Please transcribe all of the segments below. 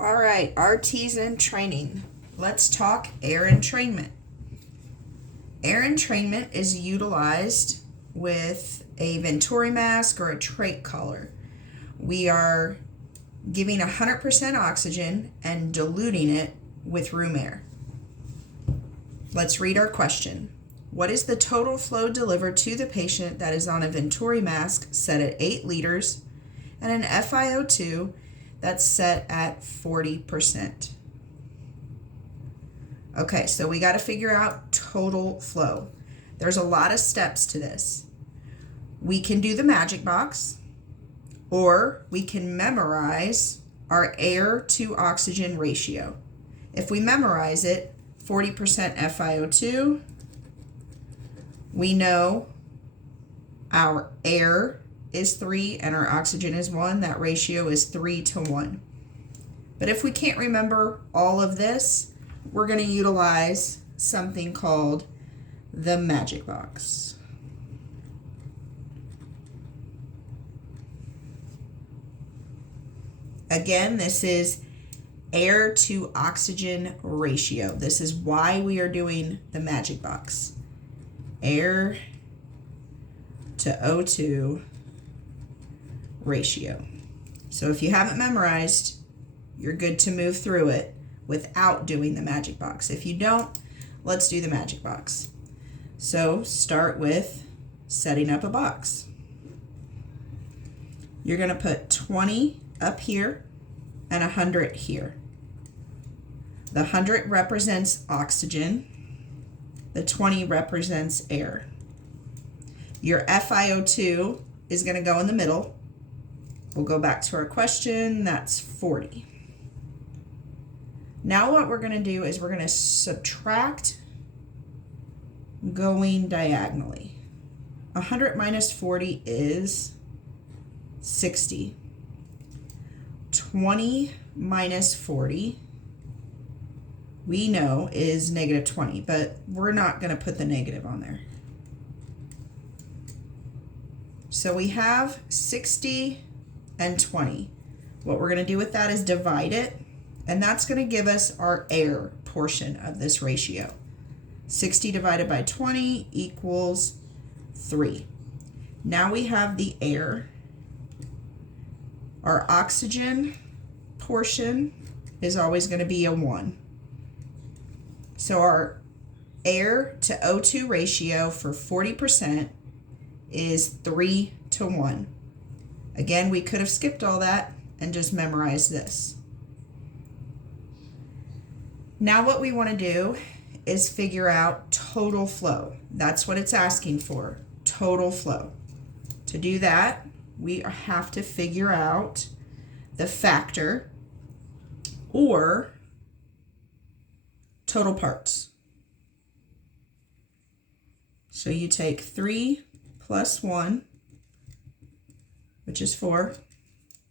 All right, RTs in training. Let's talk air entrainment. Air entrainment is utilized with a Venturi mask or a trach collar. We are giving 100% oxygen and diluting it with room air. Let's read our question. What is the total flow delivered to the patient that is on a Venturi mask set at 8 liters and an FiO2 that's set at 40%? Okay, so we got to figure out total flow. There's a lot of steps to this. We can do the magic box, or we can memorize our air to oxygen ratio. If we memorize it, 40% FiO2, we know our air is 3 and our oxygen is 1. That ratio is 3 to 1. But if we can't remember all of this, we're going to utilize something called the magic box. Again, this is air to oxygen ratio. This is why we are doing the magic box. Air to O2 ratio. So if you haven't memorized, you're good to move through it without doing the magic box. If you don't, let's do the magic box. So start with setting up a box. You're going to put 20 up here and 100 here. The 100 represents oxygen. The 20 represents air. Your FiO2 is going to go in the middle. We'll go back to our question. That's 40. Now what we're going to do is we're going to subtract going diagonally. 100 minus 40 is 60. 20 minus 40, we know, is negative 20, but we're not going to put the negative on there. So we have 60 and 20. What we're going to do with that is divide it, and that's going to give us our air portion of this ratio. 60 divided by 20 equals 3. Now we have the air. Our oxygen portion is always going to be a 1. So our air to O2 ratio for 40% is 3 to 1. Again, we could have skipped all that and just memorized this. Now what we want to do is figure out total flow. That's what it's asking for, total flow. To do that, we have to figure out the factor or total parts. So you take 3 plus 1, which is 4.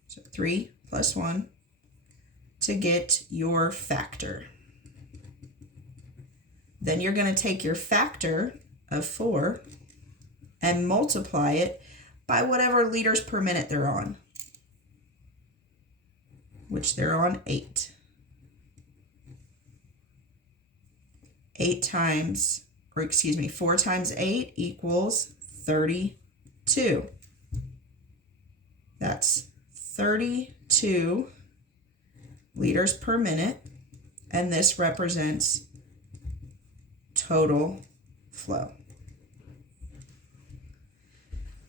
So 3 plus 1 to get your factor. Then you're going to take your factor of 4 and multiply it by whatever liters per minute they're on, which they're on 8. 4 times 8 equals 32. That's 32 liters per minute, and this represents total flow.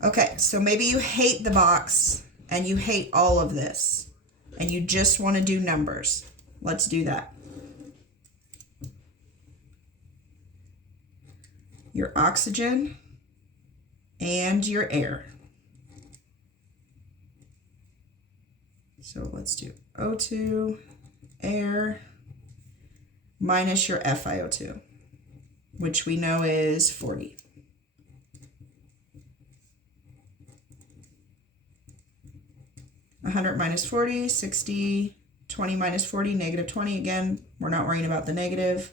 Okay, so maybe you hate the box and you hate all of this and you just want to do numbers. Let's do that. Your oxygen and your air. So let's do O2, air, minus your FiO2, which we know is 40. $100 minus 40, 60, 20 minus 40, negative 20. Again, we're not worrying about the negative.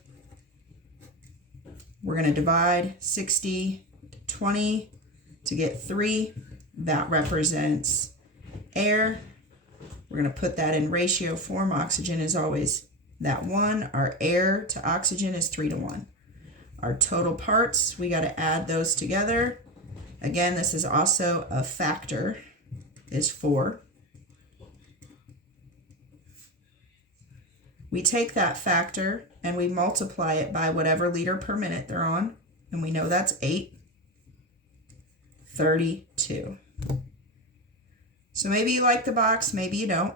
We're going to divide 60 to 20 to get 3. That represents air. We're going to put that in ratio form. Oxygen is always that 1. Our air to oxygen is 3:1. Our total parts, we got to add those together. Again, this is also a factor, is 4. We take that factor and we multiply it by whatever liter per minute they're on, and we know that's 8. 32. So maybe you like the box, maybe you don't.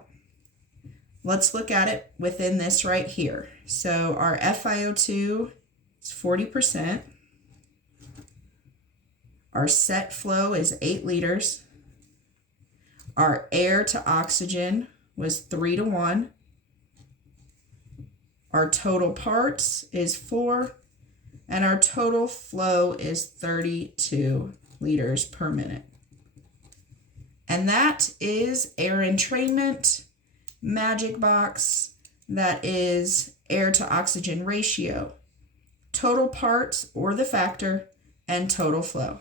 Let's look at it within this right here. So our FiO2 is 40%. Our set flow is 8 liters. Our air to oxygen was 3:1. Our total parts is 4. And our total flow is 32 liters per minute. And that is air entrainment, magic box, that is air to oxygen ratio, total parts or the factor, and total flow.